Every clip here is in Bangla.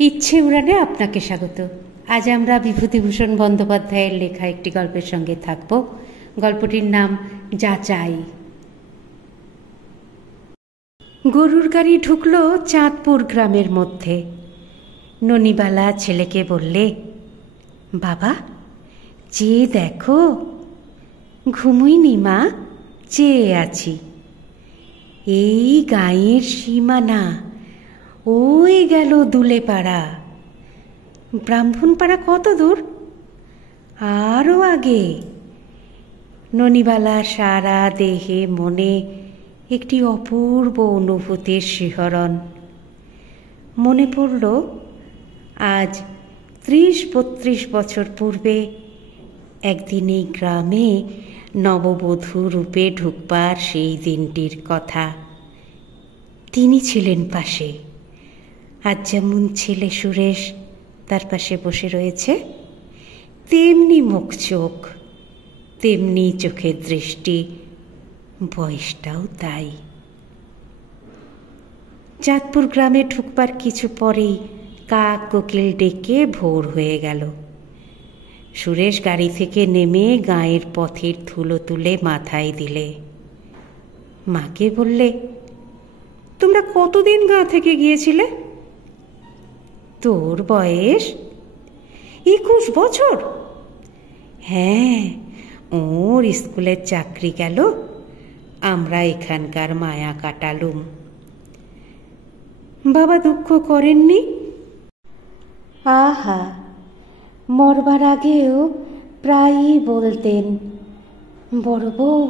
ইচ্ছে উড়ানে আপনাকে স্বাগত। আজ আমরা বিভূতিভূষণ বন্দ্যোপাধ্যায়ের লেখা একটি গল্পের সঙ্গে থাকব। গল্পটির নাম যাচাই। গরুর গাড়ি ঢুকল চাঁদপুর গ্রামের মধ্যে। ননিবালা ছেলেকে বললে, বাবা চেয়ে দেখো। ঘুমুইনি মা, চেয়ে আছি। এই গাঁয়ের সীমানা, ওই গেল দুলেপাড়া। ব্রাহ্মণপাড়া কত দূর? আরও আগে। ননিবালা সারা দেহে মনে একটি অপূর্ব অনুভূতির শিহরণ। মনে পড়ল আজ ৩০-৩২ বছর পূর্বে একদিন এই গ্রামে নববধূ রূপে ঢুকবার সেই দিনটির কথা। তিনি ছিলেন পাশে। আজ যেমন ছেলে সুরেশ তার পাশে বসে রয়েছে, তেমনি মুখ চোখ, তেমনি চোখের দৃষ্টি, বয়সটাও তাই। চাঁদপুর গ্রামে ঢুকবার কিছু পরেই কাক কোকিল ডেকে ভোর হয়ে গেল। সুরেশ গাড়ি থেকে নেমে গাঁয়ের পথের ধুলো তুলে মাথায় দিলে। মাকে বললে, তোমরা কতদিন গাঁ থেকে গিয়েছিলে? তোর বয়স ২১ বছর। হ্যাঁ, ওর স্কুলের চাকরি গেল, আমরা এখানকার মায়া কাটালুম। বাবা দুঃখ করেননি? আহা, মরবার আগেও প্রায়ই বলতেন, বড় বউ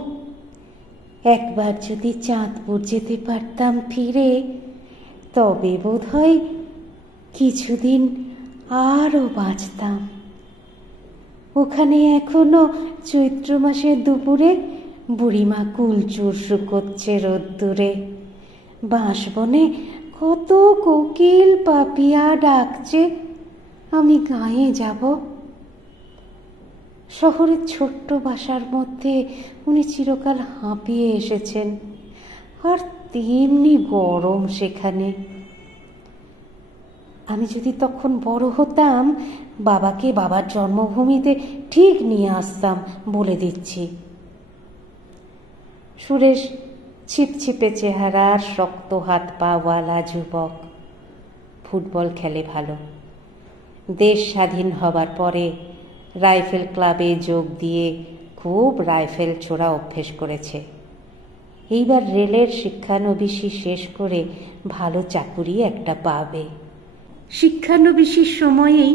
একবার যদি চাঁদপুর যেতে পারতাম ফিরে, তবে বোধ হয় কিছুদিন আরও বাঁচতাম। ওখানে এখনো চৈত্র মাসের দুপুরে বুড়িমা কুলচুর শুকোচ্ছে রোদ্দুরে। বাঁশবনে কত কোকিল পাপিয়া ডাকছে, আমি গাঁয়ে যাব। শহরের ছোট্ট বাসার মধ্যে উনি চিরকাল হাঁপিয়ে এসেছেন, আর তেমনি গরম সেখানে। আমি যদি তখন বড় হতাম, বাবাকে বাবার জন্মভূমিতে ঠিক নিয়ে আসতাম, বলে দিচ্ছি। সুরেশ ছিপছিপে চেহারার, শক্ত হাত পাওয়ালা যুবক। ফুটবল খেলে ভালো। দেশ স্বাধীন হবার পরে রাইফেল ক্লাবে যোগ দিয়ে খুব রাইফেল ছোড়া অভ্যেস করেছে। এইবার রেলের শিক্ষানবিশি শেষ করে ভালো চাকুরি একটা পাবে। শিক্ষানবিশির সময়েই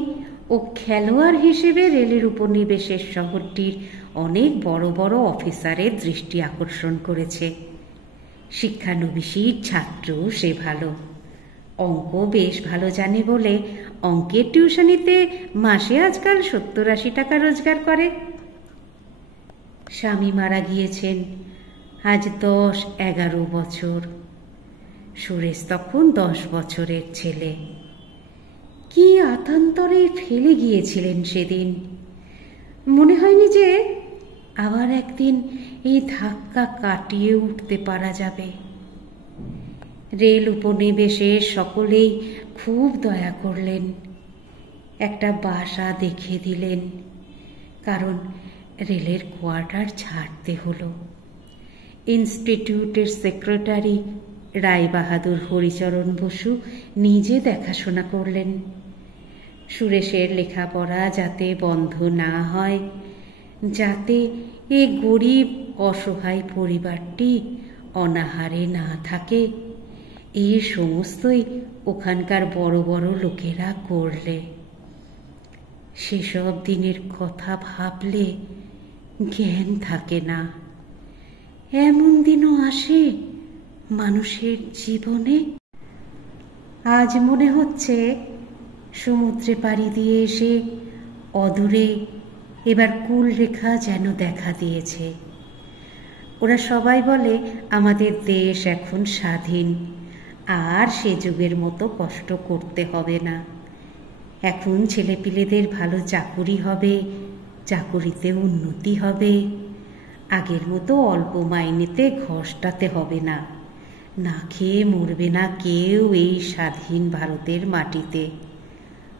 ও খেলোয়াড় হিসেবে রেলের উপনিবেশের শহরটির অনেক বড় বড় অফিসারের দৃষ্টি আকর্ষণ করেছে। শিক্ষানবিশির ছাত্র সে ভালো, অঙ্ক বেশ ভালো জানে বলে অঙ্কের টিউশনিতে মাসে আজকাল ৭০-৮০ টাকা রোজগার করে। স্বামী মারা গিয়েছেন আজ ১০-১১ বছর। সুরেশ তখন ১০ বছরের ছেলে। কি আতান্তরে ফেলে গিয়েছিলেন সেদিন। মনে হয়নি যে আবার একদিন এই ধাক্কা কাটিয়ে উঠতে পারা যাবে। রেল উপনিবেশে সকলেই খুব দয়া করলেন, একটা বাসা দেখিয়ে দিলেন, কারণ রেলের কোয়ার্টার ছাড়তে হলো। ইনস্টিটিউটের সেক্রেটারি রায়বাহাদুর হরিচরণ বসু নিজে দেখাশোনা করলেন। সুরেশের লেখাপড়া যাতে বন্ধ না হয়, যাতে এ গরিব অসহায় পরিবারটি অনাহারে না থাকে, এই সমস্তই ওখানকার বড় বড় লোকেরা করলে। সেসব দিনের কথা ভাবলে জ্ঞান থাকে না। এমন দিনও আসে মানুষের জীবনে। আজ মনে হচ্ছে সমুদ্রে পাড়ি দিয়ে এসে অদূরে এবার কুলরেখা যেন দেখা দিয়েছে। ওরা সবাই বলে আমাদের দেশ এখন স্বাধীন, আর সে যুগের মতো কষ্ট করতে হবে না। এখন ছেলেপিলেদের ভালো চাকুরি হবে, চাকুরিতে উন্নতি হবে, আগের মতো অল্প মাইনেতে ঘষ্টাতে হবে না, না খেয়ে মরবে না কেউ এই স্বাধীন ভারতের মাটিতে।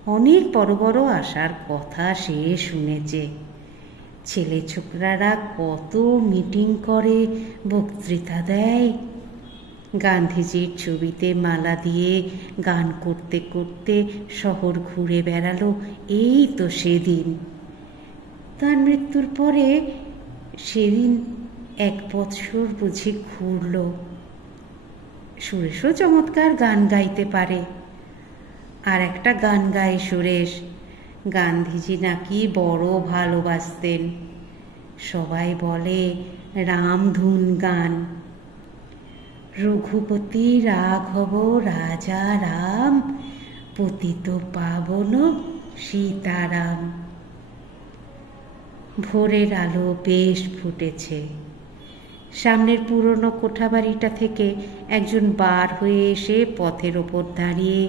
অনেক বড় বড় আশার কথা সে শুনেছে। ছেলে ছোকরারা কত মিটিং করে, বক্তৃতা দেয়। গান্ধীজির ছবিতে মালা দিয়ে গান করতে করতে শহর ঘুরে বেড়ালো এই তো সেদিন। তার মৃত্যুর পরে সেদিন 1 বছর বুঝি ঘুরল। সুরেশও চমৎকার গান গাইতে পারে। আর একটা গান গায় সুরেশ, গান্ধীজি নাকি বড় ভালোবাসতেন। সবাই বলে রামধুন গান। রঘুপতি রাঘব রাজা রাম, পতিত পাবন সীতারাম। ভোরের আলো বেশ ফুটেছে। সামনের পুরনো কোঠাবাড়িটা থেকে একজন বার হয়ে এসে পথের ওপর দাঁড়িয়ে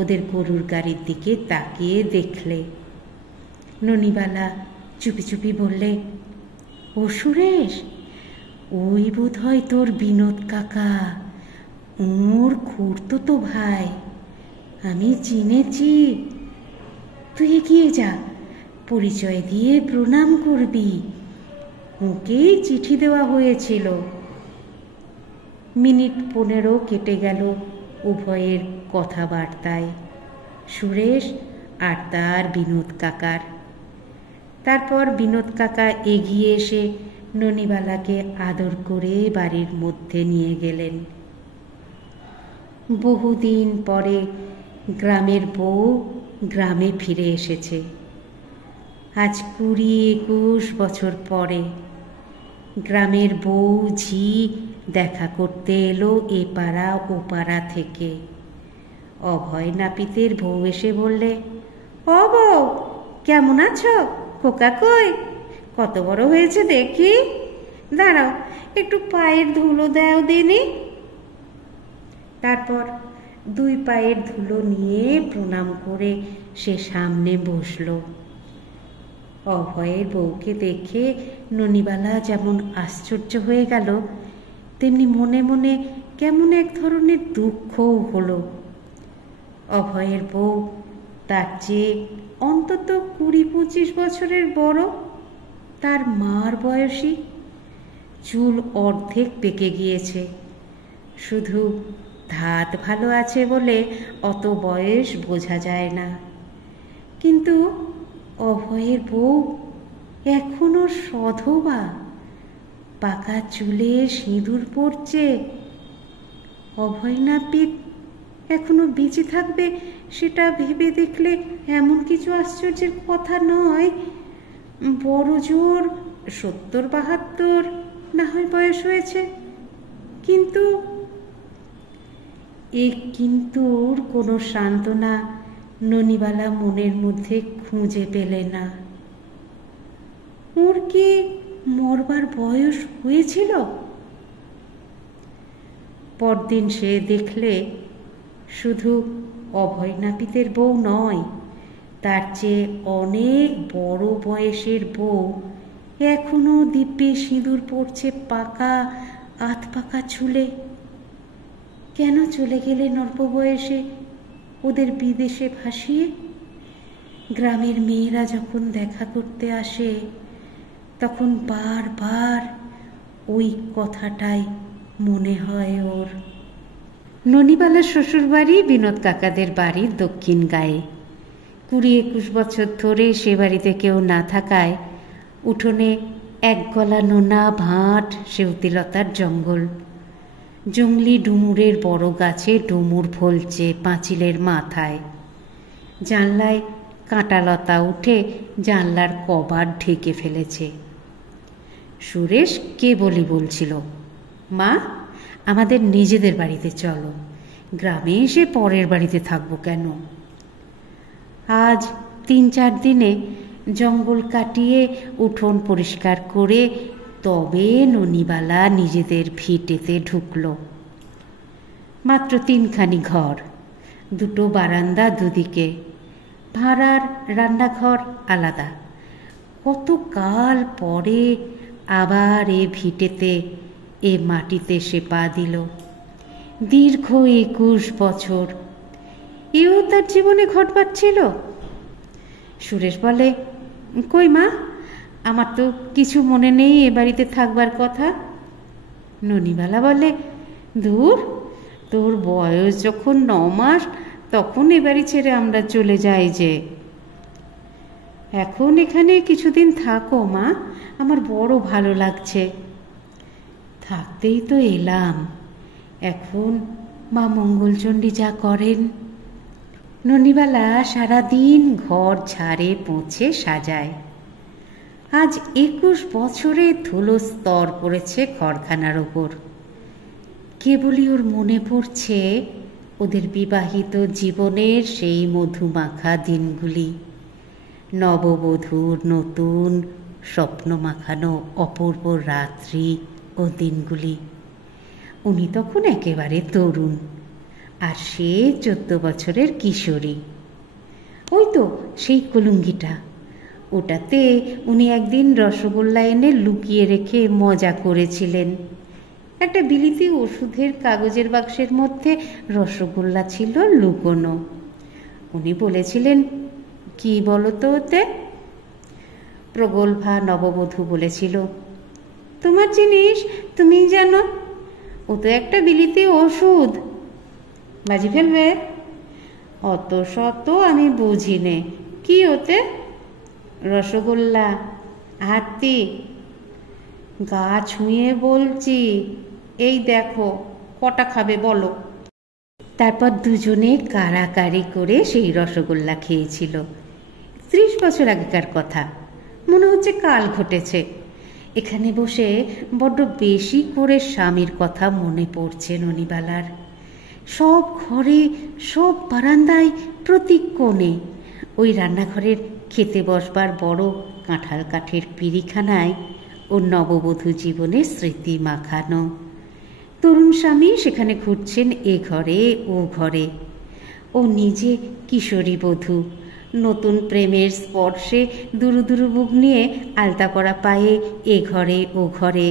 ওদের গরুর গাড়ির দিকে তাকিয়ে দেখলে। ননিবালা চুপি চুপি বললে, ও সুরেশ, ওই বোধ হয় তোর বিনোদ কাকা, ওর খুড়তুতো ভাই। আমি চিনেছি। তুই এগিয়ে যা, পরিচয় দিয়ে প্রণাম করবি। ওকেই চিঠি দেওয়া হয়েছিল। মিনিট 15 কেটে গেল উভয়ের কথাবার্তায়, সুরেশ আর তার বিনোদ কাকার। তারপর বিনোদ কাকা এগিয়ে এসে ননিবালাকে আদর করে বাড়ির মধ্যে নিয়ে গেলেন। বহুদিন পরে গ্রামের বউ গ্রামে ফিরে এসেছে। আজ 20-21 বছর পরে গ্রামের বউ ঝি দেখা করতে এলো এ পাড়া ও পাড়া থেকে। অভয় নাপিতের বউ এসে বললে, ও বউ, কেমন আছো? খোকা কই? কত বড় হয়েছে দেখি। দাঁড়াও, একটু পায়ের ধুলো দাও দিনি। তারপর 2 পায়ের ধুলো নিয়ে প্রণাম করে সে সামনে বসল। অভয়ের বউকে দেখে ননিবালা যেমন আশ্চর্য হয়ে গেল, তেমনি মনে মনে কেমন এক ধরনের দুঃখও হলো। অভয়ের বউ তার চেয়ে অন্তত 20-25 বছরের বড়, তার মার বয়সী। চুল অর্ধেক পেকে গিয়েছে, শুধু ধাত ভালো আছে বলে অত বয়স বোঝা যায় না। কিন্তু অভয়ের বউ এখনো সধবা, পাকা চুলে সিঁদুর পড়ছে। অভয় নাপিত এখনো বেঁচে থাকবে সেটা ভেবে দেখলে এমন কিছু আশ্চর্যের কথা নয়। বড় জোর 70-72 না হয় বয়স হয়েছে। কিন্তু এই কিন্তুর কোনো সান্ত্বনা ননিবালা মনের মধ্যে খুঁজে পেলে না। ওর কি মরবার বয়স হয়েছিল? পরদিন সে দেখলে শুধু অভয় নাপিতের বউ নয়, তার চেয়ে অনেক বড় বয়সের বউ এখনো দিব্যে সিঁদুর পড়ছে পাকা আধপাকা চুলে। কেন চলে গেলেন অল্প বয়সে ওদের বিদেশে ভাসিয়ে? গ্রামের মেয়েরা যখন দেখা করতে আসে তখন বারবার ওই কথাটাই মনে হয় ওর। ননিবালার শ্বশুরবাড়ি বিনোদ কাকাদের বাড়ির দক্ষিণ গায়ে। 20-21 বছর ধরে সে বাড়িতে কেউ না থাকায় উঠোনে 1 গলা নোনা ভাঁট সেউতিলতার জঙ্গল। জংলি ডুমুরের বড় গাছে ডুমুর ফলছে পাঁচিলের মাথায়। জানলায় কাঁটালতা উঠে জানলার কবাট ঢেকে ফেলেছে। সুরেশ কেবলই বলছিল, মা, আমাদের নিজেদের বাড়িতে চলো, গ্রামে এসে পরের বাড়িতে থাকবো কেন? আজ 3-4 দিনে জঙ্গল কাটিয়ে উঠোন পরিষ্কার করে তবে ননিবালা নিজেদের ভিটেতে ঢুকল। মাত্র 3খানি ঘর, 2 বারান্দা দুদিকে, ভাড়ার রান্নাঘর আলাদা। কত কাল পরে আবার এ ভিটেতে, এ মাটিতে সে পা দিল। দীর্ঘ 21 বছর এও তার জীবনে ঘটবার ছিল? সুরেশ বলে, কই মা, আমার তো কিছু মনে নেই এ বাড়িতে থাকবার কথা। ননিবালা বলে, দূর, তোর বয়স যখন 9 মাস তখন এ বাড়ি ছেড়ে আমরা চলে যাই যে। এখন এখানে কিছুদিন থাকো মা, আমার বড় ভালো লাগছে। থাকতেই তো এলাম, এখন মা মঙ্গলচণ্ডী যা করেন। ননিবালা সারাদিন ঘর ঝাড়ে পোঁছে সাজায়। আজ 21 বছরে ধুলো স্তর পড়েছে ঘরখানার ওপর। কেবলই ওর মনে পড়ছে ওদের বিবাহিত জীবনের সেই মধুমাখা দিনগুলি, নববধূর নতুন স্বপ্ন মাখানো অপূর্ব রাত্রি ও দিনগুলি। উনি তখন একেবারে তরুণ, আর সে 14 বছরের কিশোরী। ওই তো সেই কলুঙ্গিটা, ওটাতে উনি একদিন রসগোল্লা এনে লুকিয়ে রেখে মজা করেছিলেন। একটা বিলিতি ওষুধের কাগজের বাক্সের মধ্যে রসগোল্লা ছিল লুকোনো। উনি বলেছিলেন, কি বলো তো ওতে? প্রগল্ভা নববধূ বলেছিল, তোমার জিনিস তুমি জানো, ও তো একটা বিলিতি ওষুধ, বাজি ফেলবে? অত শত আমি বুঝি নে, কি ওতে? রসগোল্লা, হাতি। গা ছুঁয়ে বলছি, এই দেখো, কটা খাবে বলো? তারপর দুজনে কাড়াকাড়ি করে সেই রসগোল্লা খেয়েছিল। 30 বছর আগেকার কথা, মনে হচ্ছে কাল ঘটেছে। এখানে বসে বড্ড বেশি করে স্বামীর কথা মনে পড়ছে ননিবালার। সব ঘরে, সব বারান্দায়, প্রতি কোণে, ওই রান্নাঘরের খেতে বসবার বড় কাঁঠাল কাঠের পিঁড়িখানায় ও নববধূ জীবনের স্মৃতি মাখানো। তরুণ স্বামী সেখানে ঘুরছেন এ ঘরে ও ঘরে। ও নিজে কিশোরী বধূ, নতুন প্রেমের স্পর্শে দুরু দুরু বুক নিয়ে আলতা পরা পায়ে এ ঘরে ও ঘরে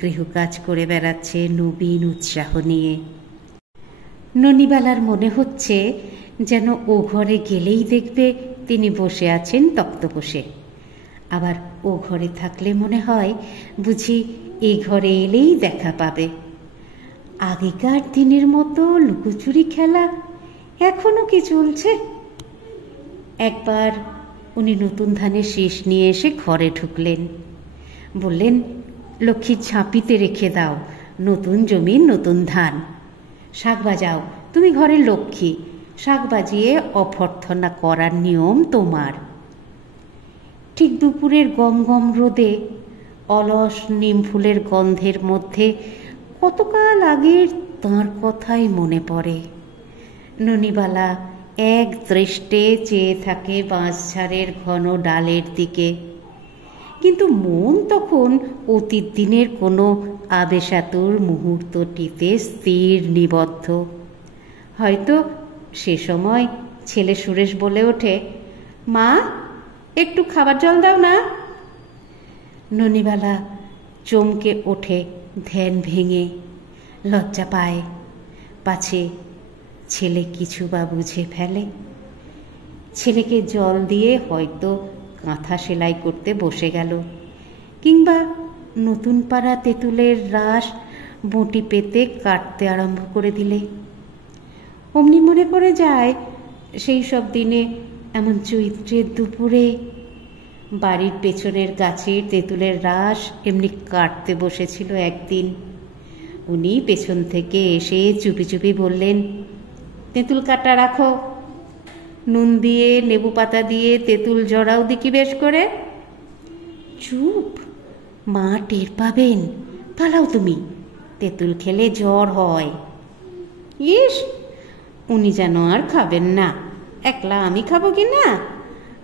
গৃহকাজ করে বেড়াচ্ছে নবীন উৎসাহ নিয়ে। ননিবালার মনে হচ্ছে যেন ও ঘরে গেলেই দেখবে তিনি বসে আছেন তক্তপোষে। আবার ও ঘরে থাকলে মনে হয় বুঝি এ ঘরে এলেই দেখা পাবে। আগেকার দিনের মতো লুকোচুরি খেলা এখনো কি চলছে? একবার উনি নতুন ধানের শীষ নিয়ে এসে ঘরে ঢুকলেন। বললেন, লক্ষ্মীর ঝাঁপিতে রেখে দাও, নতুন জমির নতুন ধান। শাক বাজাও, তুমি ঘরের লক্ষ্মী, শাক বাজিয়ে অভ্যর্থনা করার নিয়ম তোমার। ঠিক দুপুরের গম গম রোদে, অলস নিম ফুলের গন্ধের মধ্যে কতকাল আগের তাঁর কথাই মনে পড়ে। ননিবালা এক দৃষ্টে চেয়ে থাকে বাঁশঝাড়ের ঘন ডালের দিকে, কিন্তু মন তখন অতীত দিনের কোনো আবেশাতুর মুহূর্তটিতে স্থির নিবদ্ধ। হয়তো সে সময় ছেলে সুরেশ বলে ওঠে, মা, একটু খাবার জল দাও না। ননিবালা চমকে ওঠে ধ্যান ভেঙে, লজ্জা পায়, পাছে ছেলে কিছু বা বুঝে ফেলে। ছেলেকে জল দিয়ে হয়তো কাঁথা সেলাই করতে বসে গেল, কিংবা নতুন পাড়া তেঁতুলের রাস বঁটি পেতে কাটতে আরম্ভ করে দিলে। অমনি মনে পড়ে যায় সেই সব দিনে এমন চৈত্রের দুপুরে বাড়ির পেছনের গাছের তেঁতুলের রাস এমনি কাটতে বসেছিল একদিন। উনি পেছন থেকে এসে চুপি চুপি বললেন, তেঁতুল কাটা রাখো, নুন দিয়ে লেবু পাতা দিয়ে তেঁতুল জড়াও দিকি বেশ করে। চুপ, মা টের পাবেন, পালাও তুমি, তেঁতুল খেলে জ্বর হয়। ইস, উনি যেন আর খাবেন না, একলা আমি খাবো কি না?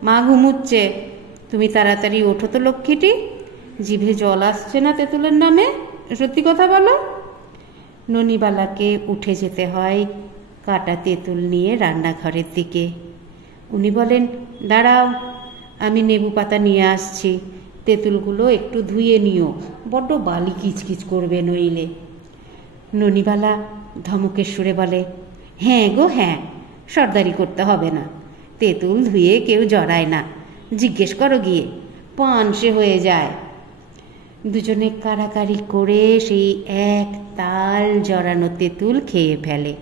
মা ঘুমুচ্ছে, তুমি তাড়াতাড়ি ওঠো তো লক্ষ্মীটি, জিভে জল আসছে না তেঁতুলের নামে, সত্যি কথা বলো। ননিবালাকে উঠে যেতে হয় কাটা তেঁতুল নিয়ে রান্নাঘরের দিকে। উনি বলেন, দাঁড়াও, আমি লেবু পাতা নিয়ে আসছি, তেঁতুলগুলো একটু ধুয়ে নিও, বড্ড বালি কিচকিচ করবে নইলে। ননিবালা ধমকের সুরে বলে, হ্যাঁ গো হ্যাঁ, সর্দারি করতে হবে না, তেঁতুল ধুয়ে কেউ জড়ায় না, জিজ্ঞেস করো গিয়ে, পানসে হয়ে যায়। দুজনে কাড়াকাড়ি করে সেই এক তাল জড়ানো তেঁতুল খেয়ে ফেলে।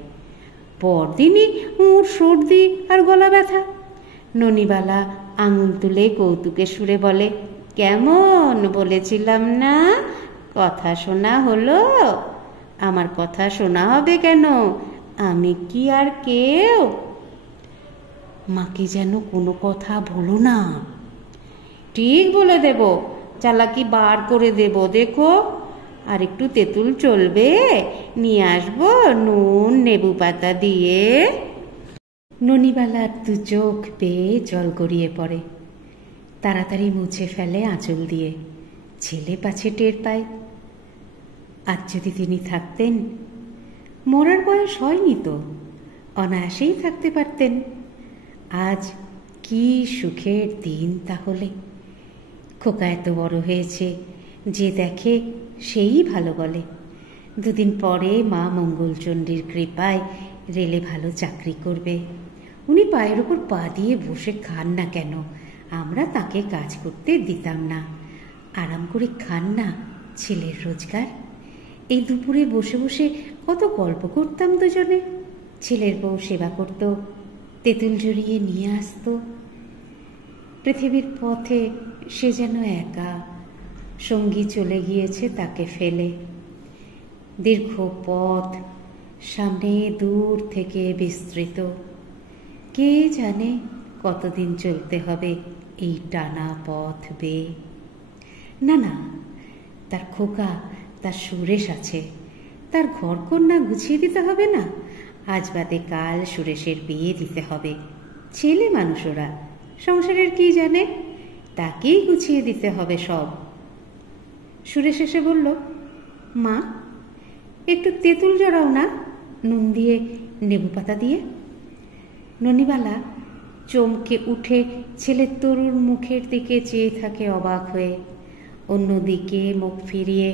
পরদিনই ওর সর্দি আর গলা ব্যথা। ননিবালা আঙুল তুলে কৌতুকের সুরে বলে, কেমন বলেছিলাম না, কথা শোনা হলো? আমার কথা শোনা হবে কেন, আমি কি আর কেউ? মাকে যেন কোনো কথা বলো না। ঠিক বলে দেব, চালাকি বার করে দেব, দেখো। আর একটু তেঁতুল চলবে, নিয়ে আসবো নুন নেবু পাতা দিয়ে। ননিবালার দু চোখ পেয়ে জল গড়িয়ে পড়ে। তাড়াতাড়ি মুছে ফেলে আঁচল দিয়ে। ছেলে পাছে টের পায়। আজ যদি তিনি থাকতেন, মরার বয়স হয়নি তো, অনায়াসেই থাকতে পারতেন। আজ কি সুখের দিন তাহলে। খোকা এত বড় হয়েছে, যে দেখে সেই ভালো বলে। দুদিন পরে মা মঙ্গলচণ্ডীর কৃপায় রেলে ভালো চাকরি করবে। উনি পায়ের ওপর পা দিয়ে বসে খান না কেন, আমরা তাকে কাজ করতে দিতাম না। আরাম করে খান না, ছেলের রোজগার। এই দুপুরে বসে বসে কত গল্প করতাম দুজনে। ছেলের বউ সেবা করত, তেঁতুল জড়িয়ে নিয়ে আসতো। পৃথিবীর পথে সে যেন একা, সঙ্গী চলে গিয়েছে তাকে ফেলে। দীর্ঘ পথ সামনে দূর থেকে বিস্তৃত। কে জানে কতদিন চলতে হবে এই টানা পথ বেয়ে। না না, তার খোকা, তার সুরেশ আছে, তার ঘরকন্যা গুছিয়ে দিতে হবে না? আজ বাদে কাল সুরেশের বিয়ে দিতে হবে। ছেলে মানুষ ওরা, সংসারের কি জানে, তাকেই গুছিয়ে দিতে হবে সব। সুরেশ এসে বলল, মা একটু তেঁতুল জড়াও না, নুন দিয়ে নেবু পাতা দিয়ে। ননিবালা চমকে উঠে ছেলের তরুণ মুখের দিকে চেয়ে থাকে অবাক হয়ে। অন্যদিকে মুখ ফিরিয়ে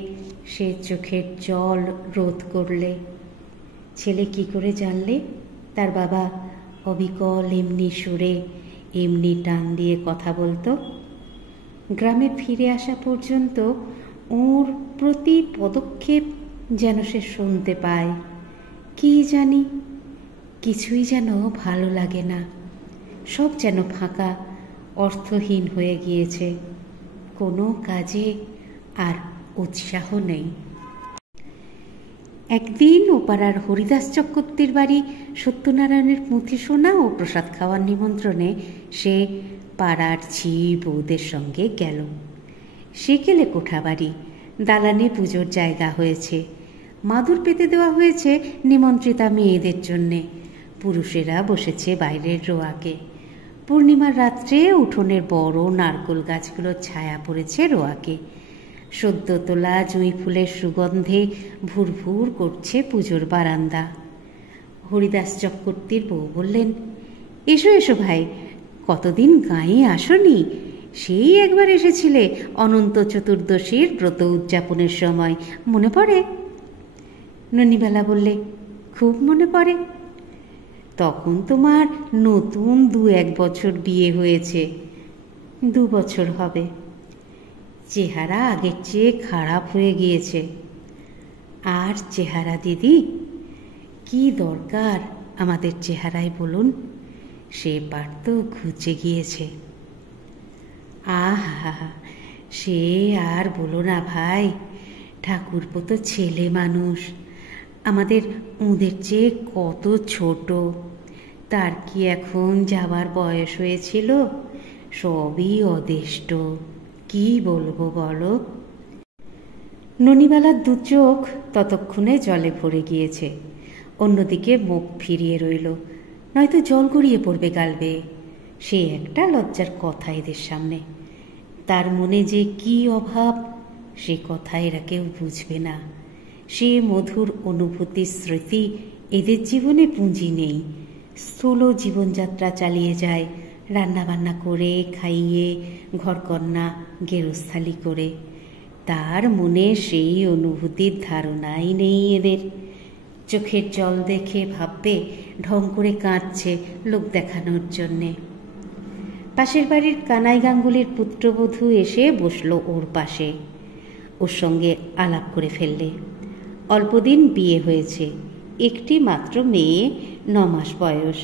সে চোখের জল রোধ করলে। ছেলে কি করে জানলে তার বাবা অবিকল এমনি সুরে, এমনি টান দিয়ে কথা বলতো? গ্রামে ফিরে আসা পর্যন্ত ওর প্রতি পদক্ষেপ যেন সে শুনতে পায়। কি জানি, কিছুই যেন ভালো লাগে না। সব যেন ফাঁকা, অর্থহীন হয়ে গিয়েছে। কোনো কাজে আর উৎসাহ নেই। একদিন ওপাড়ার হরিদাস চক্রবর্তীর বাড়ি সত্যনারায়ণের পুঁথি শোনা ও প্রসাদ খাওয়ার নিমন্ত্রণে সে পাড়ার ঝি বউদের সঙ্গে গেল। সেকেলে কোঠা বাড়ি, দালানে পুজোর জায়গা হয়েছে। মাদুর পেতে দেওয়া হয়েছে নিমন্ত্রিতা মেয়েদের জন্যে। পুরুষেরা বসেছে বাইরের রোয়াকে। পূর্ণিমার রাত্রে উঠোনের বড় নারকোল গাছগুলোর ছায়া পড়েছে রোয়াকে। সদ্য তোলা জুঁই ফুলের সুগন্ধে ভুর ভুর করছে পুজোর বারান্দা। হরিদাস চক্রবর্তীর বউ বললেন, এসো এসো ভাই, কতদিন গাঁয়ে আসনি? সেই একবার এসেছিলে অনন্ত চতুর্দশীর ব্রত উদযাপনের সময়, মনে পড়ে? ননিবালা বললে, খুব মনে পড়ে। তখন তোমার নতুন 2-1 বছর বিয়ে হয়েছে। 2 বছর হবে। চেহারা আগের চেয়ে খারাপ হয়ে গিয়েছে। আর চেহারা দিদি, কি দরকার আমাদের চেহারায় বলুন? সে পার তো ঘুচে গিয়েছে। আহা, সে আর বলো না ভাই, ঠাকুরপো তো ছেলে মানুষ, আমাদের ওদের চেয়ে কত ছোট। তার কি এখন যাবার বয়স হয়েছিল? সবই অদেষ্ট, কি বলবো বলো? ননিবালার 2 চোখ ততক্ষণে জলে ভরে গিয়েছে। অন্যদিকে মুখ ফিরিয়ে রইল, নয়তো জল গড়িয়ে পড়বে গাল বেয়ে। সে একটা লজ্জার কথা এদের সামনে। তার মনে যে কি অভাব, সে কথা এরা কেউ বুঝবে না। সে মধুর অনুভূতির স্মৃতি এদের জীবনে পুঁজি নেই। স্থূল জীবনযাত্রা চালিয়ে যায়, রান্নাবান্না করে, খাইয়ে, ঘরকন্না গেরস্থালি করে। তার মনে সেই অনুভূতির ধারণাই নেই এদের। চোখের জল দেখে ভাববে ঢং করে কাঁদছে লোক দেখানোর জন্যে। পাশের বাড়ির কানাই গাঙ্গুলির পুত্রবধূ এসে বসল ওর পাশে, ওর সঙ্গে আলাপ করে ফেললে। অল্পদিন বিয়ে হয়েছে, একটি মাত্র মেয়ে, 9 মাস বয়স।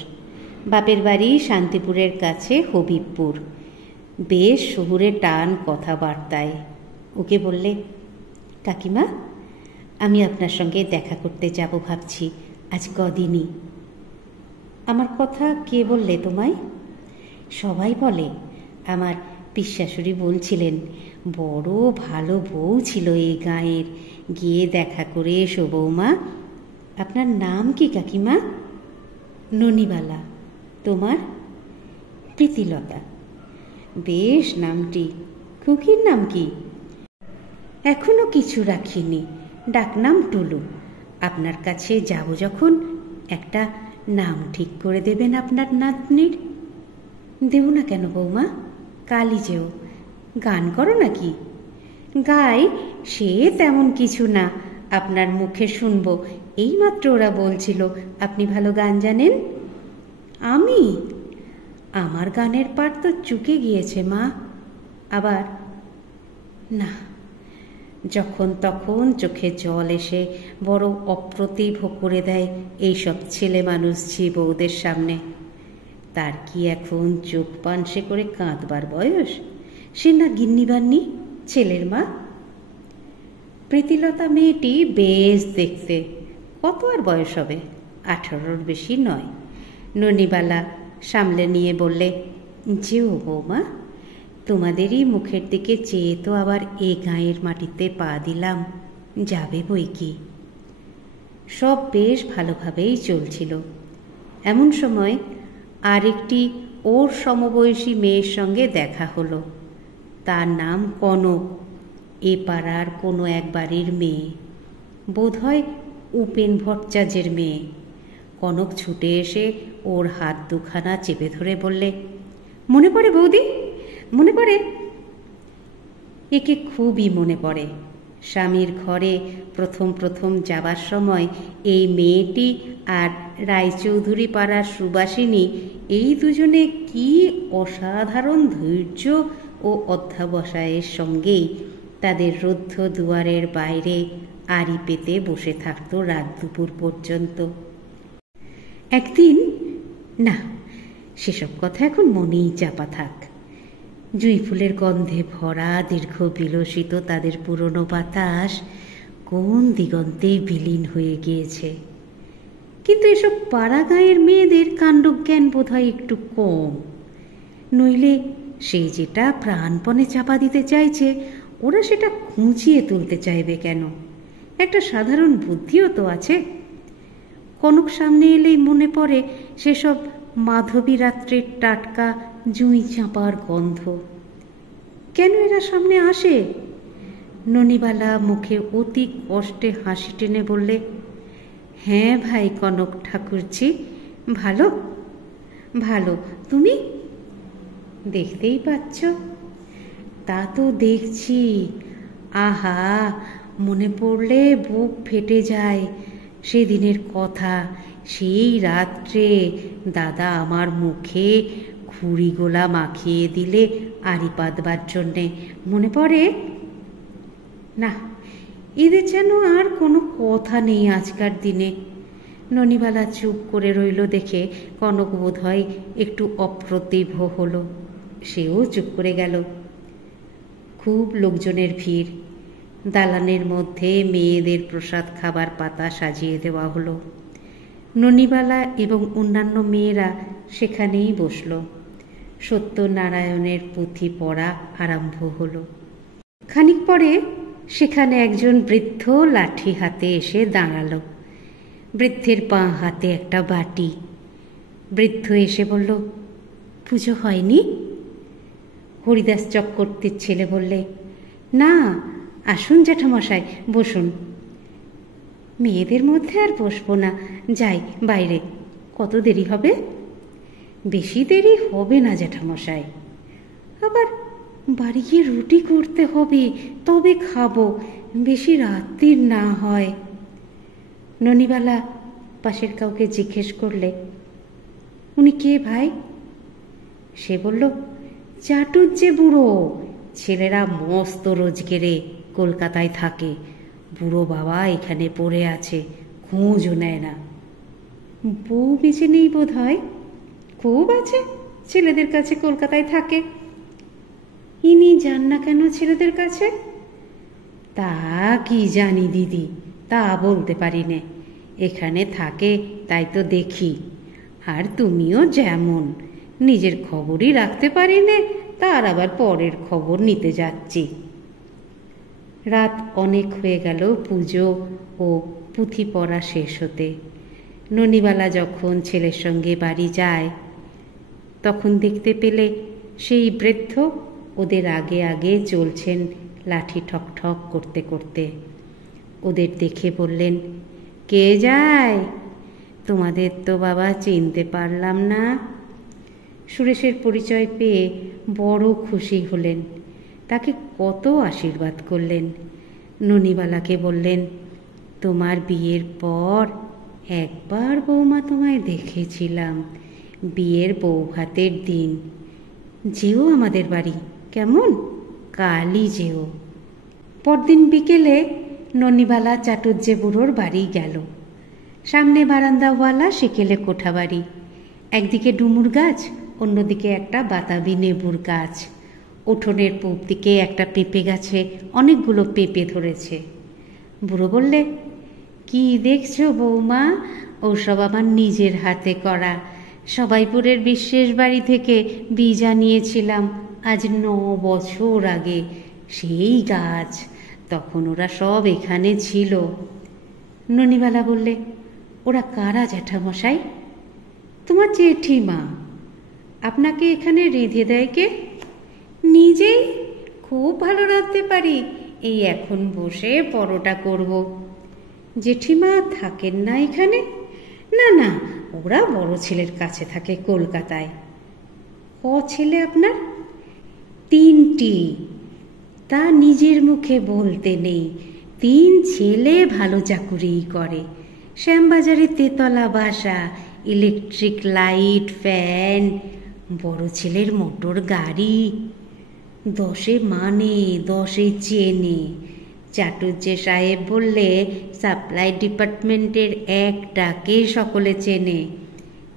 বাপের বাড়ি শান্তিপুরের কাছে হবিবপুর। বেশ শহুরে টান কথাবার্তায়। ওকে বললে, কাকিমা, আমি আপনার সঙ্গে দেখা করতে যাব ভাবছি আজ কদিনই। আমার কথা কে বললে তোমায়? সবাই বলে। আমার পিসশাশুড়ি বলছিলেন বড় ভালো বউ ছিল এই গাঁয়ের, গিয়ে দেখা করে এসো বৌমা। আপনার নাম কি কাকিমা? ননিবালা। তোমার? প্রীতিলতা। বেশ নামটি। খুকির নাম কি? এখনো কিছু রাখিনি, ডাকনাম টুলু। আপনার কাছে যাব যখন একটা নাম ঠিক করে দেবেন আপনার নাতনির। দেব না কেন বৌমা? কালই যেও। গান করো নাকি? গাই, সে তেমন কিছু না, আপনার মুখে শুনবো। এইমাত্র ওরা বলছিল আপনি ভালো গান জানেন। আমি? আমার গানের পাঠ তো চুকে গিয়েছে মা। আবার না, যখন তখন চোখে জল এসে বড় অপ্রতিভ করে দেয় এইসব ছেলে মানুষ ঝি বউদের সামনে। তার কি এখন চোখ পানসে করে কাঁদবার বয়স? সে না গিন্নিবান্নি, ছেলের মা। প্রীতিলতা মেয়েটি বেশ দেখতে, কত আর বয়স হবে? 18-র বেশি নয়। ননিবালা সামলে নিয়ে বললে, যেও বৌমা, তোমাদেরই মুখের দিকে চেয়ে তো আবার এ গাঁয়ের মাটিতে পা দিলাম, যাবে বই কি। সব বেশ ভালোভাবেই চলছিল। এমন সময় আরেকটি ওর সমবয়সী মেয়ের সঙ্গে দেখা হলো। তার নাম কনক, এ পাড়ার কোনো এক বাড়ির মেয়ে, বোধহয় উপেন ভট্টাচার্যের মেয়ে। কনক ছুটে এসে ওর হাত দুখানা চেপে ধরে বললে, মনে পড়ে বৌদি, মনে পড়ে? একে খুবই মনে পড়ে। স্বামীর ঘরে প্রথম প্রথম যাবার সময় এই মেয়েটি আর রায়চৌধুরী পাড়ার সুবাসিনী, এই দুজনে কি অসাধারণ ধৈর্য ও অধ্যাবসায়ের সঙ্গেই তাদের রুদ্ধ দুয়ারের বাইরে আড়ি পেতে বসে থাকত রাত দুপুর পর্যন্ত। একদিন, না সেসব কথা এখন মনেই চাপা থাক। জুঁই ফুলের গন্ধে ভরা দীর্ঘ বিলসিত তাদের পুরনো বাতাস কোন দিগন্তে বিলীন হয়ে গিয়েছে। কিন্তু এসব পাড়া গাঁয়ের মেয়েদের কাণ্ডজ্ঞান বোধ হয় একটু কম। নইলে সে যেটা প্রাণপণে চাপা দিতে চাইছে, ওরা সেটা খুঁচিয়ে তুলতে চাইবে কেন? একটা সাধারণ বুদ্ধিও তো আছে। কনক সামনে এলেই মনে পড়ে সেসব মাধবী রাত্রির টাটকা জুঁই চাঁপার গন্ধ। কেন এরা সামনে আসে? ননিবালা মুখে অতি কষ্টে হাসি টেনে বললে, হ্যাঁ ভাই কনক ঠাকুরজি, ভালো ভালো। তুমি? দেখতেই পাচ্ছ। তা তো দেখছি। আহা, মনে পড়লে বুক ফেটে যায় সেদিনের কথা। সেই রাত্রে দাদা আমার মুখে খুঁড়ি গোলা মাখিয়ে দিলে আড়ি পাতবার জন্যে, মনে পড়ে? না, এদের যেন আর কোনো কথা নেই আজকার দিনে। ননিবালা চুপ করে রইল দেখে কনক বোধ হয় একটু অপ্রতিভ হলো। সেও চুপ করে গেল। খুব লোকজনের ভিড়। দালানের মধ্যে মেয়েদের প্রসাদ খাবার পাতা সাজিয়ে দেওয়া হলো। ননিবালা এবং অন্যান্য মেয়েরা সেখানেই বসল। সত্যনারায়ণের পুঁথি পড়া আরম্ভ হলো। খানিক পরে সেখানে একজন বৃদ্ধ লাঠি হাতে এসে দাঁড়ালো। বৃদ্ধের বাঁ হাতে একটা বাটি। বৃদ্ধ এসে বলল, পুজো হয়নি? হরিদাস চক্রবর্তীর ছেলে বললে, না, আসুন জ্যাঠামশাই, বসুন। মেয়েদের মধ্যে আর বসবো না, যাই বাইরে। কত দেরি হবে? বেশি দেরি হবে না জ্যাঠামশাই। আবার বাড়ি গিয়ে রুটি করতে হবে, তবে খাবো, বেশি রাত্রির না হয়। ননিবালা পাশের কাউকে জিজ্ঞেস করলে, উনি কে ভাই? সে বলল, চাটুজ্জে বুড়ো, ছেলেরা মস্ত রোজগেরে, কলকাতায় থাকে। বুড়ো বাবা এখানে পড়ে আছে, খোঁজও নেয় না। বউ বেঁচে নেই বোধ হয়, খুব আছে, ছেলেদের কাছে কলকাতায় থাকে। ইনি যান না কেন ছেলেদের কাছে? তা কি জানি দিদি, তা বলতে পারি নে। এখানে থাকে তাই তো দেখি। আর তুমিও যেমন, নিজের খবরই রাখতে পারি নে, তার আবার পরের খবর নিতে যাচ্ছি। রাত অনেক হয়ে গেল পুজো ও পুঁথি পড়া শেষ হতে। ননিবালা যখন ছেলের সঙ্গে বাড়ি যায় তখন দেখতে পেলে সেই বৃদ্ধ ওদের আগে আগে চলছেন লাঠি ঠক ঠক করতে করতে। ওদের দেখে বললেন, কে যায়? তোমাদের তো বাবা চিনতে পারলাম না। সুরেশের পরিচয় পেয়ে বড় খুশি হলেন, তাকে কত আশীর্বাদ করলেন। ননিবালাকে বললেন, তোমার বিয়ের পর একবার বৌমা তোমায় দেখেছিলাম, বিয়ের বৌভাতের দিন। যেও আমাদের বাড়ি, কেমন? কালই যেও। পরদিন বিকেলে ননিবালা চাটুজ্জে বুড়োর বাড়ি গেল। সামনে বারান্দাওয়ালা সেকেলে কোঠা বাড়ি, একদিকে ডুমুর গাছ, অন্যদিকে একটা বাতাবি নেবুর গাছ। উঠোনের পূব দিকে একটা পেঁপে গাছে অনেকগুলো পেঁপে ধরেছে। বুড়ো বললে, কি দেখছো বৌমা? ওসব আমার নিজের হাতে করা। সবাইপুরের বিশ্বের বাড়ি থেকে বীজ আনিয়েছিলাম আজ 9 বছর আগে। সেই গাছ, তখন ওরা সব এখানে ছিল। ননিবালা বললে, ওরা কারা জ্যাঠামশাই? তোমার জেঠিমা। আপনাকে এখানে রেঁধে দেয় কে? নিজেই খুব ভালো রাঁধতে পারি, এই এখন বসে পরোটা করব। জেঠিমা থাকেন না এখানে? না না, ওরা বড় ছেলের কাছে থাকে কলকাতায়। ক ছেলে আপনার? 3টি। তা নিজের মুখে বলতে নেই, 3 ছেলে ভালো চাকুরিই করে। শ্যামবাজারে তেতলা বাসা, ইলেকট্রিক লাইট, ফ্যান, বড় ছেলের মোটর গাড়ি। 10 মানে 10 চেনে। চাটুজ্জে সাহেব বললে সাপ্লাই ডিপার্টমেন্টের এক ডাকে সকলে চেনে।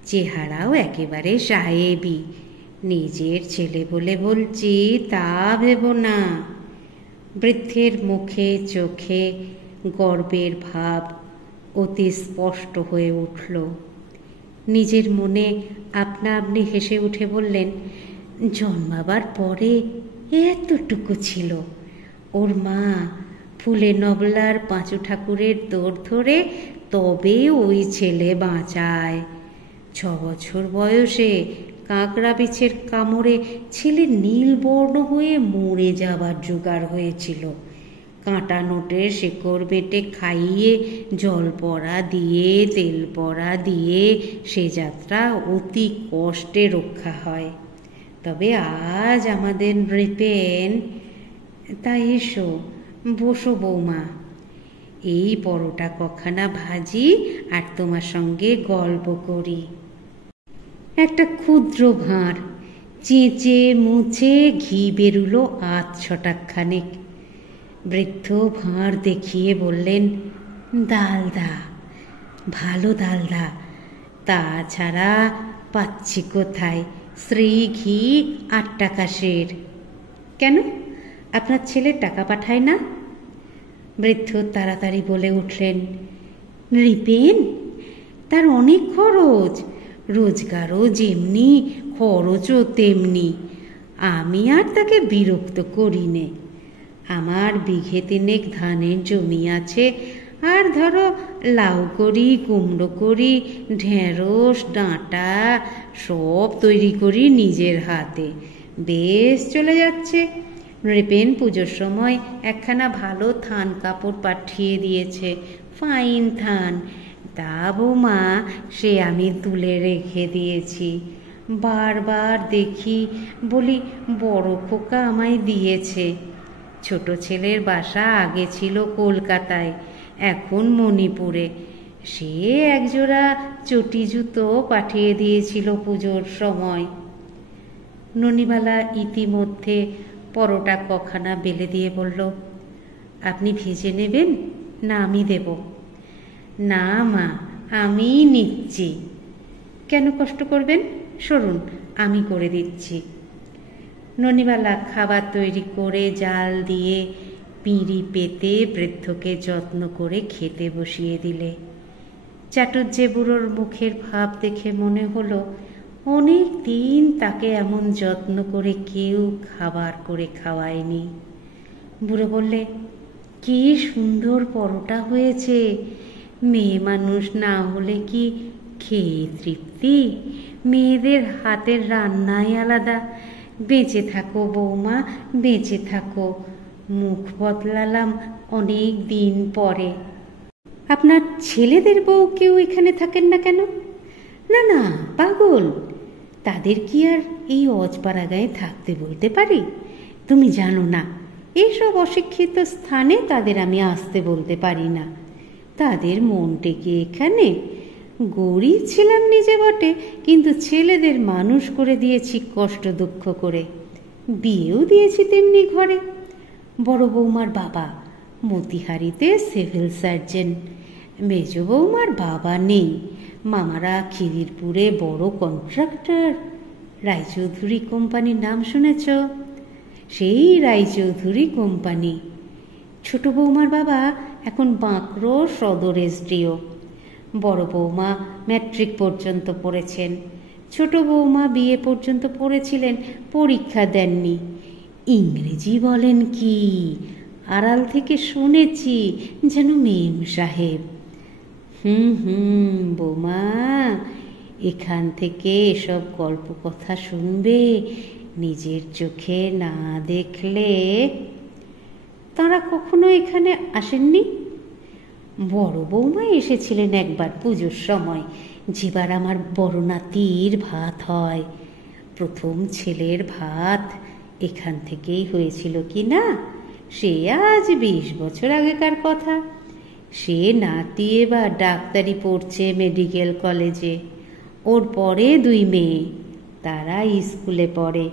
চেহারাও একেবারে সাহেবই। নিজের ছেলে বলে বলছি তা ভেবো না। বৃদ্ধের মুখে চোখে গর্বের ভাব অতি স্পষ্ট হয়ে উঠল। নিজের মনে আপনা আপনি হেসে উঠে বললেন, জন্মাবার পরে এতটুকু ছিল। ওর মা ফুলে নবলার পাঁচু ঠাকুরের দৌড় ধরে তবে ওই ছেলে বাঁচায়। 6 বছর বয়সে কাঁকড়া বিছের কামড়ে ছেলে নীলবর্ণ হয়ে মরে যাবার জোগাড় হয়েছিল। কাঁটা নোটের শেকড় বেটে খাইয়ে জল পড়া দিয়ে তেল পড়া দিয়ে সে যাত্রা অতি কষ্টে রক্ষা হয়। তবে আজ আমাদের নৃপেন। তাই এসো, বসো বৌমা, এই পরোটা কখানা ভাজি আর তোমার সঙ্গে গল্প করি। একটা ক্ষুদ্র ভাঁড়, চেঁচে মুছে ঘি বেরুলো 8-6 খানেক। বৃদ্ধ ভাঁড় দেখিয়ে বললেন, ডালদা, ভালো ডালদা, তাছাড়া পাচ্ছি কোথায়? শ্রী ঘি 8 টাকা সের। কেন, আপনার ছেলে টাকা পাঠায় না? বৃদ্ধ তাড়াতাড়ি বলে উঠলেন, নৃপেন, তার অনেক খরচ, রোজগারও যেমনি খরচও তেমনি। আমি আর তাকে বিরক্ত করি নে। আমার বিঘে 3 ধানের জমি আছে, আর ধরো লাউ করি, কুমড়ো করি, ঢেঁড়স, ডাঁটা সব তৈরি করি নিজের হাতে। বেশ চলে যাচ্ছে। নৃপেন পুজোর সময় একখানা ভালো থান কাপড় পাঠিয়ে দিয়েছে, ফাইন থান। তা বৌমা, সে আমি তুলে রেখে দিয়েছি। বারবার দেখি, বলি বড় খোকা আমায় দিয়েছে। ছোট ছেলের বাসা আগে ছিল কলকাতায়, এখন মণিপুরে। সে একজোড়া চটি জুতো পাঠিয়ে দিয়েছিল পুজোর সময়। ননিবালা ইতিমধ্যে পরোটা কখানা বেলে দিয়ে বলল, আপনি ভেজে নেবেন না আমি দেব? না মা, আমিই নিচ্ছি। কেন কষ্ট করবেন, সরুন, আমি করে দিচ্ছি। ননিবালা খাবার তৈরি করে জাল দিয়ে পিঁড়ি পেতে বৃদ্ধকে যত্ন করে খেতে বসিয়ে দিলে। চাটুজ্জে বুড়োর মুখের ভাব দেখে মনে হলো অনেক দিন তাকে এমন যত্ন করে কেউ খাবার করে খাওয়ায়নি। বুড়ো বললে, কি সুন্দর পরোটা হয়েছে, মেয়ে মানুষ না হলে কি খেয়ে তৃপ্তি? মেয়েদের হাতের রান্নাই আলাদা। বেঁচে থাকো বৌমা, বেঁচে থাকো। মুখ বদলালাম অনেক দিন পরে। আপনার ছেলেদের বউ কেউ এখানে থাকেন না কেন? না না, পাগল, তাদের কি আর এই অজপাড়া গায়ে থাকতে বলতে পারি? তুমি জানো না, এইসব অশিক্ষিত স্থানে তাদের আমি আসতে বলতে পারি না। তাদের মন টেকে এখানে। গরিব ছিলাম নিজে বটে, কিন্তু ছেলেদের মানুষ করে দিয়েছি কষ্ট দুঃখ করে, বিয়েও দিয়েছি তেমনি ঘরে। বড় বৌমার বাবা মতিহারিতে সিভিল সার্জন, মেজ বৌমার বাবা নেই, মামারা খিদিরপুরে বড় কন্ট্রাক্টর। রায়চৌধুরী কোম্পানির নাম শুনেছ? সেই রায়চৌধুরী কোম্পানি। ছোট বৌমার বাবা এখন বাঁকড়ো সদর এসডিও। বড় বৌমা ম্যাট্রিক পর্যন্ত পড়েছেন, ছোট বৌমা বিয়ে পর্যন্ত পড়েছিলেন, পরীক্ষা দেননি। ইংরেজি বলেন কি, আড়াল থেকে শুনেছি যেন মেম সাহেব। বৌমা, এখান থেকে এসব গল্প কথা শুনবে, নিজের চোখে না দেখলে। তারা কখনো এখানে আসেননি? বড় বৌমা এসেছিলেন একবার পুজোর সময়, যেবার আমার বড় নাতির ভাত হয়। প্রথম ছেলের ভাত এখান থেকেই হয়েছিল কি না, সে আজ 20 বছর আগেকার কথা। সে নাতি এবার ডাক্তারি পড়ছে মেডিকেল কলেজে। ওর পরে 2 মেয়ে, তারা স্কুলে পড়ে।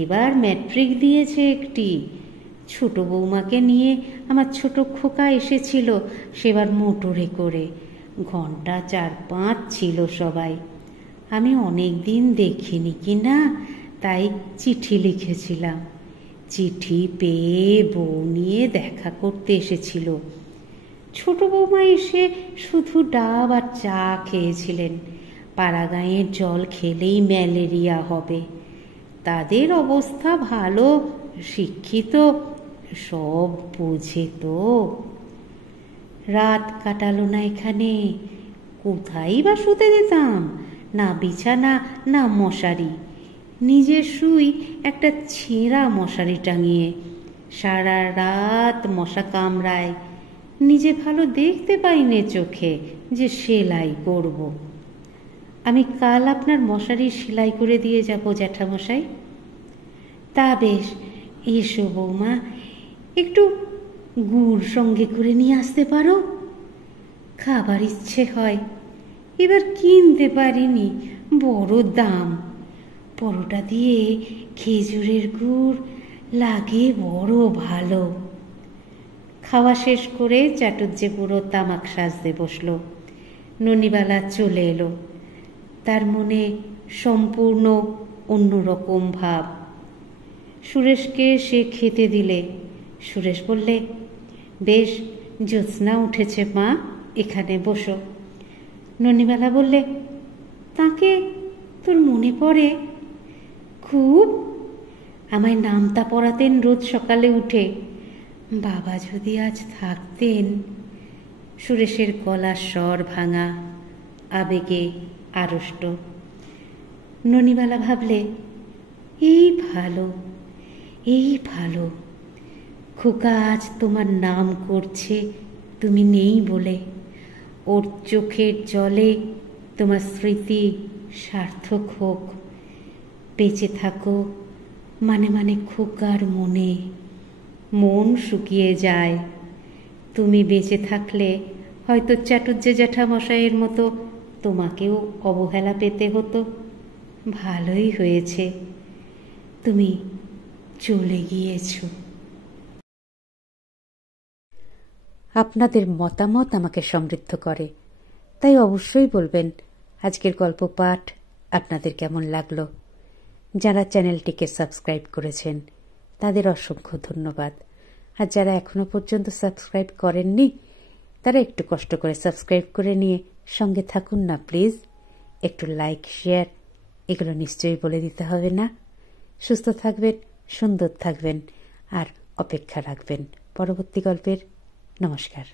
এবার ম্যাট্রিক দিয়েছে একটি। ছোট বৌমাকে নিয়ে আমার ছোট খোকা এসেছিল সেবার মোটরে করে। ঘন্টা 4-5 ছিল সবাই। আমি অনেক দিন দেখিনি কি না, তাই চিঠি লিখেছিলাম। চিঠি পেয়ে বউ নিয়ে দেখা করতে এসেছিল। ছোট বৌমা এসে শুধু ডাব আর চা খেয়েছিলেন। পাড়াগাঁয়ের জল খেলেই ম্যালেরিয়া হবে। তাদের অবস্থা ভালো, শিক্ষিত, সব বোঝে তো। রাত কাটালো না এখানে। কোথায় বা শুতে দিতাম? না বিছানা না মশারি। নিজে শুই একটা ছেঁড়া মশারি টাঙিয়ে। সারা রাত মশা কামড়ায়। নিজে ভালো দেখতে পাইনে চোখে যে সেলাই করব। আমি কাল আপনার মশারি সেলাই করে দিয়ে যাব জ্যাঠামশাই। তা বেশ, এসো বৌমা, একটু গুড় সঙ্গে করে নিয়ে আসতে পারো? খাবার ইচ্ছে হয়, এবার কিনতে পারিনি, বড় দাম। পরোটা দিয়ে খেজুরের গুড় লাগে বড় ভালো। খাওয়া শেষ করে চাটুজ্জে বুড়ো তামাক সাজতে বসল। ননিবালা চলে এলো। তার মনে সম্পূর্ণ অন্যরকম ভাব। সুরেশকে সে খেতে দিলে। সুরেশ বললে, বেশ জ্যোৎস্না উঠেছে মা, এখানে বসো। ননিবালা বললে, তাকে তোর মনে পড়ে খুব? আমায় নামতা পড়াতেন রোজ সকালে উঠে। বাবা যদি আজ থাকতেন। সুরেশের গলার স্বর ভাঙা, আবেগে আড়ষ্ট। ননিবালা ভাবলে, এই ভালো, এই ভালো। খোকা আজ তোমার নাম করছে তুমি নেই বলে। ওর চোখের জলে তোমার স্মৃতি সার্থক হোক। বেঁচে থাকো মানে মানে খোকার মনে। মন শুকিয়ে যায়। তুমি বেঁচে থাকলে হয়তো চাটুর্যে জ্যাঠামশাইয়ের মতো তোমাকেও অবহেলা পেতে হতো। ভালোই হয়েছে তুমি চলে গিয়েছো। আপনাদের মতামত আমাকে সমৃদ্ধ করে, তাই অবশ্যই বলবেন আজকের গল্প পাঠ আপনাদের কেমন লাগলো। যারা চ্যানেলটিকে সাবস্ক্রাইব করেছেন তাদের অসংখ্য ধন্যবাদ। আর যারা এখনো পর্যন্ত সাবস্ক্রাইব করেননি তারা একটু কষ্ট করে সাবস্ক্রাইব করে নিয়ে সঙ্গে থাকুন না প্লিজ। একটু লাইক শেয়ার এগুলো নিশ্চয়ই বলে দিতে হবে না। সুস্থ থাকবেন, সুন্দর থাকবেন আর অপেক্ষা রাখবেন পরবর্তী গল্পের। নমস্কার।